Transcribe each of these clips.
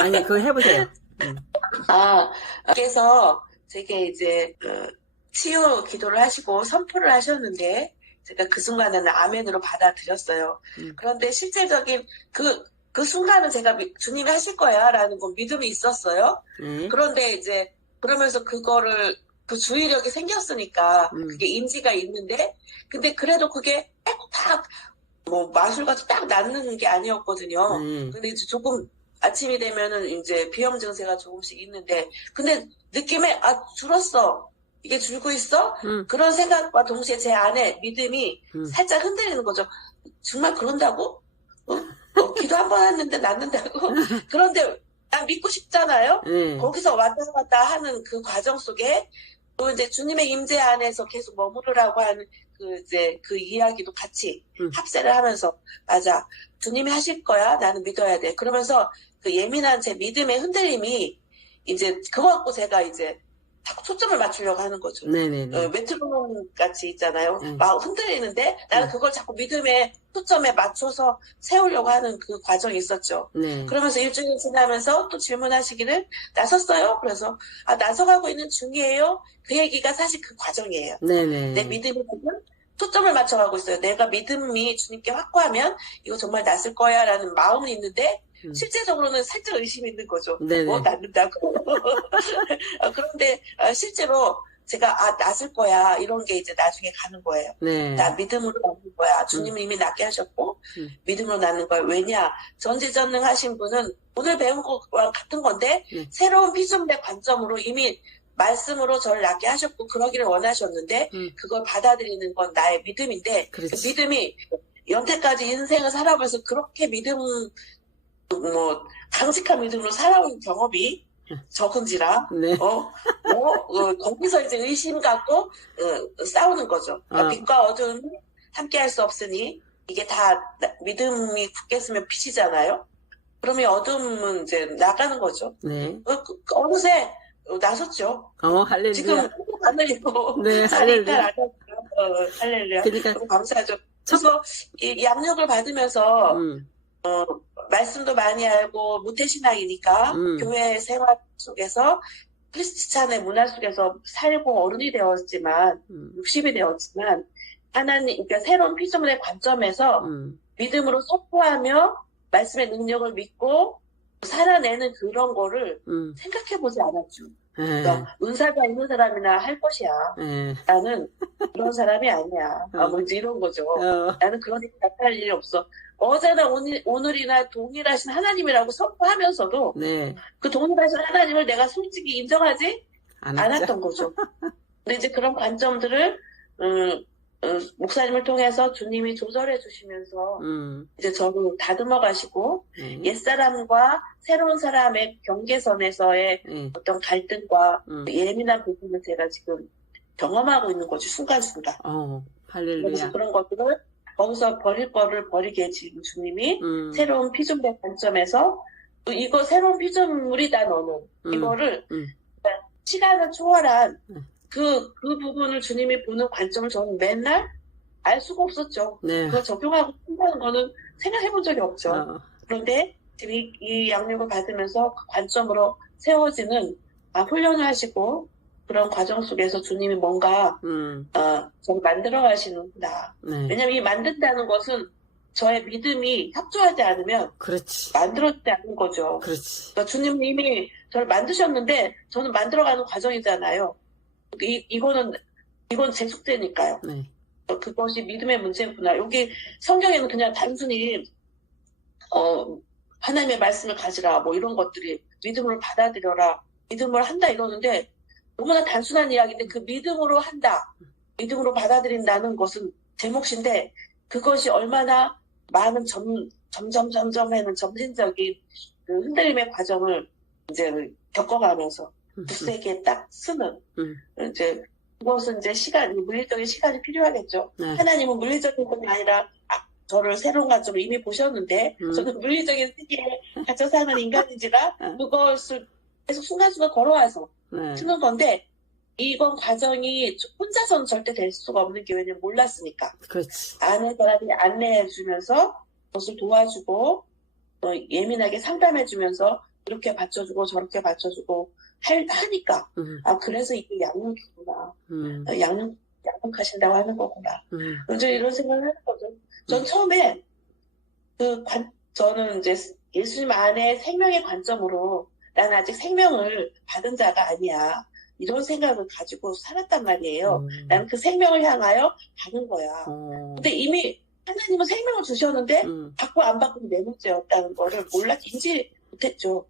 아니, 그거 해보세요. 아, 그래서 제게 이제 그 치유 기도를 하시고 선포를 하셨는데 제가 그 순간에는 아멘으로 받아들였어요. 음. 그런데 실제적인 그, 그 순간은 제가 미- 주님이 하실 거야 라는 건 믿음이 있었어요. 네. 그런데 이제 그러면서 그거를 그 주의력이 생겼으니까 음. 그게 인지가 있는데 근데 그래도 그게 딱 뭐 마술같이 딱 낫는 게 아니었거든요. 네. 근데 이제 조금 아침이 되면은 이제 비염 증세가 조금씩 있는데 근데 느낌에 아 줄었어. 이게 줄고 있어? 음, 그런 생각과 동시에 제 안에 믿음이 음. 살짝 흔들리는 거죠. 정말 그런다고? 어? 어, 기도 한 번 했는데 낫는다고? 그런데 난 믿고 싶잖아요? 네. 거기서 왔다 갔다 하는 그 과정 속에 또 이제 주님의 임재 안에서 계속 머무르라고 하는 그 이제 그 이야기도 같이 음. 합세를 하면서 맞아. 주님이 하실 거야. 나는 믿어야 돼. 그러면서 그 예민한 제 믿음의 흔들림이 이제 그거 갖고 제가 이제 자꾸 초점을 맞추려고 하는 거죠. 네네네. 어, 메트로놈 같이 있잖아요. 음. 막 흔들리는데 나는 음. 그걸 자꾸 믿음의 초점에 맞춰서 세우려고 하는 그 과정이 있었죠. 네. 그러면서 일주일 지나면서 또 질문하시기를 나섰어요? 그래서 아 나서가고 있는 중이에요. 그 얘기가 사실 그 과정이에요. 네네. 내 믿음이 지금 초점을 맞춰가고 있어요. 내가 믿음이 주님께 확고하면 이거 정말 낫을 거야라는 마음은 있는데 음. 실제적으로는 살짝 의심이 있는 거죠. 네네. 어 낫는다고. 어, 그런데 어, 실제로 제가 아 낫을 거야 이런 게 이제 나중에 가는 거예요. 네. 나 믿음으로 낫는 거야. 주님이 이미 낫게 하셨고 음. 믿음으로 낫는 거야. 왜냐 전지전능하신 분은 오늘 배운 것과 같은 건데 네. 새로운 피조물의 관점으로 이미 말씀으로 저를 낫게 하셨고 그러기를 원하셨는데 음. 그걸 받아들이는 건 나의 믿음인데 그. 믿음이 연태까지 인생을 살아보면서 그렇게 믿음 뭐 강직한 믿음으로 살아온 경험이 음. 적은지라 네. 어, 어, 어, 거기서 이제 의심 갖고 어, 싸우는 거죠. 그러니까 아. 빛과 어두움이 함께 할 수 없으니 이게 다 나- 믿음이 굳겠으면 빛이잖아요. 그러면 어둠은 이제 나가는 거죠. 네. 어, 그- 그 어느새 어, 나섰죠. 어, 할렐루야. 지금 하늘이고 네, 할렐루야. 어, 할렐루야. 그러니까, 감사하죠. 그래서 이 양육을 받으면서 음, 어, 말씀도 많이 알고 모태신앙이니까 음. 교회 생활 속에서 크리스찬의 문화 속에서 살고 어른이 되었지만 음, 60이 되었지만 하나님 그러니까 새로운 피조물의 관점에서 음, 믿음으로 선포하며 말씀의 능력을 믿고 살아내는 그런 거를 음. 생각해 보지 않았죠. 예, 그러니까 은사가 있는 사람이나 할 것이야. 예. 나는 그런 사람이 아니야. 아, 음. 뭐 이런 거죠. 어, 나는 그런 일이 나타날 일이 없어. 어제나 오늘, 오늘이나 동일하신 하나님이라고 선포하면서도 네. 그 동일하신 하나님을 내가 솔직히 인정하지? 않았던 거죠. 근데 이제 그런 관점들을 음, 음, 목사님을 통해서 주님이 조절해 주시면서 음, 이제 저를 다듬어 가시고 네. 옛사람과 새로운 사람의 경계선에서의 예, 어떤 갈등과 음. 예민한 부분을 제가 지금 경험하고 있는 거지 순간순간. 어, 그래서 할렐루야. 그런 것들을 거기서 버릴 거를 버리게 지금 주님이 음, 새로운 피조물의 관점에서 이거 새로운 피조물이다 너는 음, 이거를 음. 시간을 초월한 음. 그, 그 부분을 주님이 보는 관점을 저는 맨날 알 수가 없었죠. 네. 그걸 적용하고 한다는 거는 생각해 본 적이 없죠. 어, 그런데 지금 이, 이 양육을 받으면서 그 관점으로 세워지는 아, 훈련을 하시고 그런 과정 속에서 주님이 뭔가 음, 어, 저를 만들어 가시는구나. 네. 왜냐면 이 만든다는 것은 저의 믿음이 협조하지 않으면 그렇지. 만들어지지 않는 거죠. 그렇지. 그러니까 주님이 이미 저를 만드셨는데 저는 만들어가는 과정이잖아요. 이, 이거는 이건 제 숙제니까요. 네. 어, 그것이 믿음의 문제구나. 여기 성경에는 그냥 단순히 어, 하나님의 말씀을 가지라 뭐 이런 것들이 믿음으로 받아들여라 믿음을 한다 이러는데 너무나 단순한 이야기인데 그 믿음으로 한다 믿음으로 받아들인다는 것은 제 몫인데 그것이 얼마나 많은 점, 점점 점점 하는 점진적인 그 흔들림의 과정을 이제 겪어가면서 음, 두세게 딱 쓰는 음. 이제 그것은 이제 시간 물리적인 시간이 필요하겠죠. 네. 하나님은 물리적인 것이 아니라 아, 저를 새로운 관점으로 이미 보셨는데 음. 저는 물리적인 세계에 갇혀 사는 인간인지라 음. 그것을 계속 순간순간 걸어와서 네. 쓰는 건데 이번 과정이 혼자서는 절대 될 수가 없는 게 왜냐면 몰랐으니까 그렇지. 아는 사람이 안내해 주면서 그것을 도와주고 어, 예민하게 상담해 주면서 이렇게 받쳐주고 저렇게 받쳐주고 할, 하니까 음, 아 그래서 이게 양육이구나 음, 어, 양육 양육하신다고 하는 거구나 음, 이제 이런 생각을 하는 거죠. 전 음. 처음에 그 관, 저는 이제 예수님 안에 생명의 관점으로 난 아직 생명을 받은 자가 아니야. 이런 생각을 가지고 살았단 말이에요. 음. 나는 그 생명을 향하여 가는 거야. 어, 근데 이미 하나님은 생명을 주셨는데 음, 받고 안 받고 내 문제였다는 거를 몰라 인지 못했죠.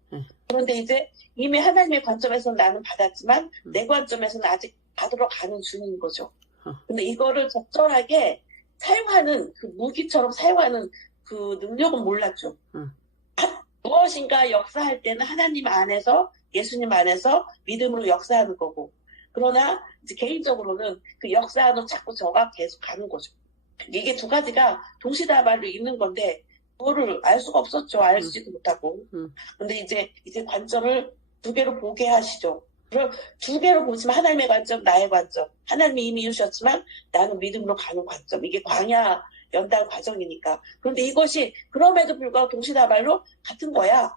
음. 그런데 이제 이미 하나님의 관점에서 나는 받았지만 음. 내 관점에서는 아직 받으러 가는 중인 거죠. 어. 근데 이거를 적절하게 사용하는 그 무기처럼 사용하는 그 능력은 몰랐죠. 음. 하- 무엇인가 역사할 때는 하나님 안에서 예수님 안에서 믿음으로 역사하는 거고 그러나 이제 개인적으로는 그 역사하는 자꾸 저가 계속 가는 거죠. 이게 두 가지가 동시다발로 있는 건데 그거를 알 수가 없었죠. 알지도 못하고. 음. 근데 이제 이제 관점을 두 개로 보게 하시죠. 그럼 두 개로 보지만 하나님의 관점, 나의 관점. 하나님이 이미 이루셨지만 나는 믿음으로 가는 관점. 이게 광야 연단 과정이니까. 그런데 이것이 그럼에도 불구하고 동시다발로 같은 거야.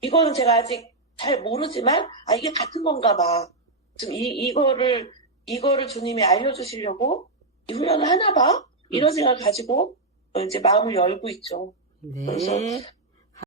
이거는 제가 아직 잘 모르지만 아 이게 같은 건가 봐. 좀 이, 이거를 이거를 주님이 알려주시려고 이 훈련을 하나 봐. 이런 생각을 가지고 어, 이제 마음을 열고 있죠. 네. 그래서